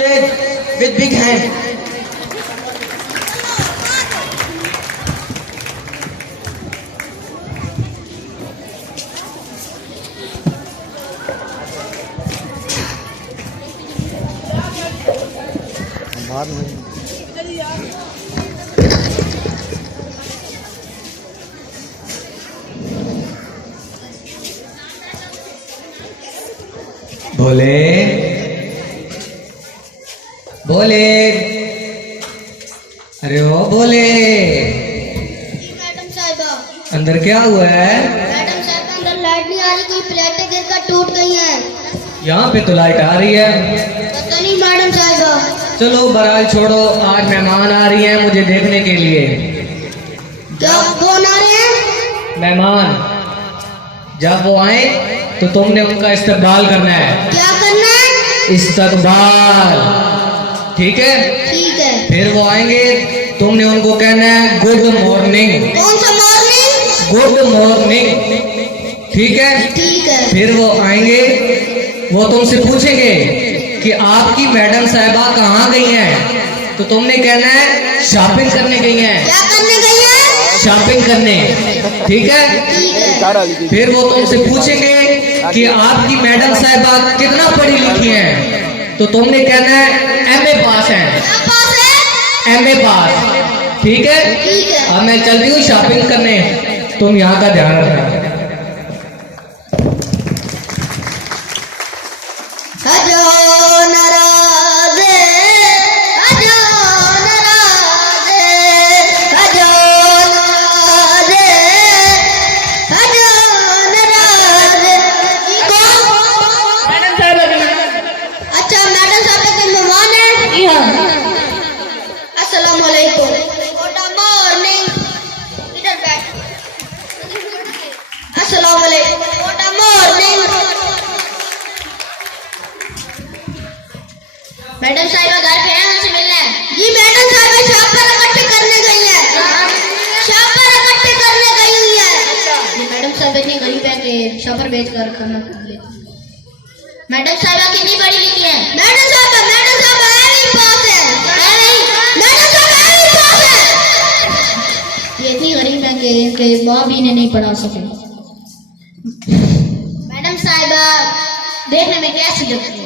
stage with big hand. बोले बोले, अरे ओ बोले। मैडम साहिबा, अंदर क्या हुआ है? मैडम साहिबा अंदर लाइट नहीं आ रही, कोई प्लेटें गिरकर टूट गई हैं। यहाँ पे तो लाइट आ रही है। पता नहीं मैडम साहिबा। चलो बहरहाल छोड़ो, आज मेहमान आ रही हैं मुझे देखने के लिए। क्या कौन आ रहे हैं? मेहमान, जब वो आए तो तुमने उनका इस्तकबाल करना है। क्या करना है? इस्तकबाल, ठीक है? ठीक है। फिर वो आएंगे, तुमने उनको कहना है गुड मॉर्निंग। कौन सा मॉर्निंग? गुड मॉर्निंग, ठीक है? ठीक है। फिर वो आएंगे, वो तुमसे पूछेंगे कि आपकी मैडम साहिबा कहाँ गई हैं, तो तुमने कहना है शॉपिंग करने गई हैं। क्या करने गई है? शॉपिंग करने, ठीक है? ठीक है। फिर वो तुमसे पूछेंगे कि आपकी मैडम साहिबा कितना पढ़ी लिखी हैं, तो तुमने कहना है एमए पास हैं। क्या पास है? एमए पास, ठीक है? ठीक है। अब मैं चलती हूँ शॉपिंग करने, तुम यहाँ का ध्यान रखना। हजो नाराज़े, हजो नाराज़े, हजो नाराज़े, हजो नाराज़े। ये कौन? मैडम साहिबा की अच्छा, मैडम साहब के मेहमान हैं। जी हाँ। अस्सलाम वालेकुम। Good morning. इधर बैठ। अस्सलाम वालेकुम। Good morning. मैडम साहिबा घर पे हैं, उनसे मिलना है। जी मैडम साहिबा शॉप पर इकट्ठे करने गई है। शॉप पर इकट्ठे करने गई हुई है। ये मैडम साहिबा इतनी गरीब है कि शॉप पर बेचकर खाना खा लेती। मैडम साहिबा कितनी पढ़ी लिखी है? मैडम साहिबा एवी पास है। मैडम साहिबा एवी पास है। ये इतनी गरीब है कि इनके बाप भी इन्हें नहीं पढ़ा सके। मैडम साहिबा देखने में कैसी लगती है?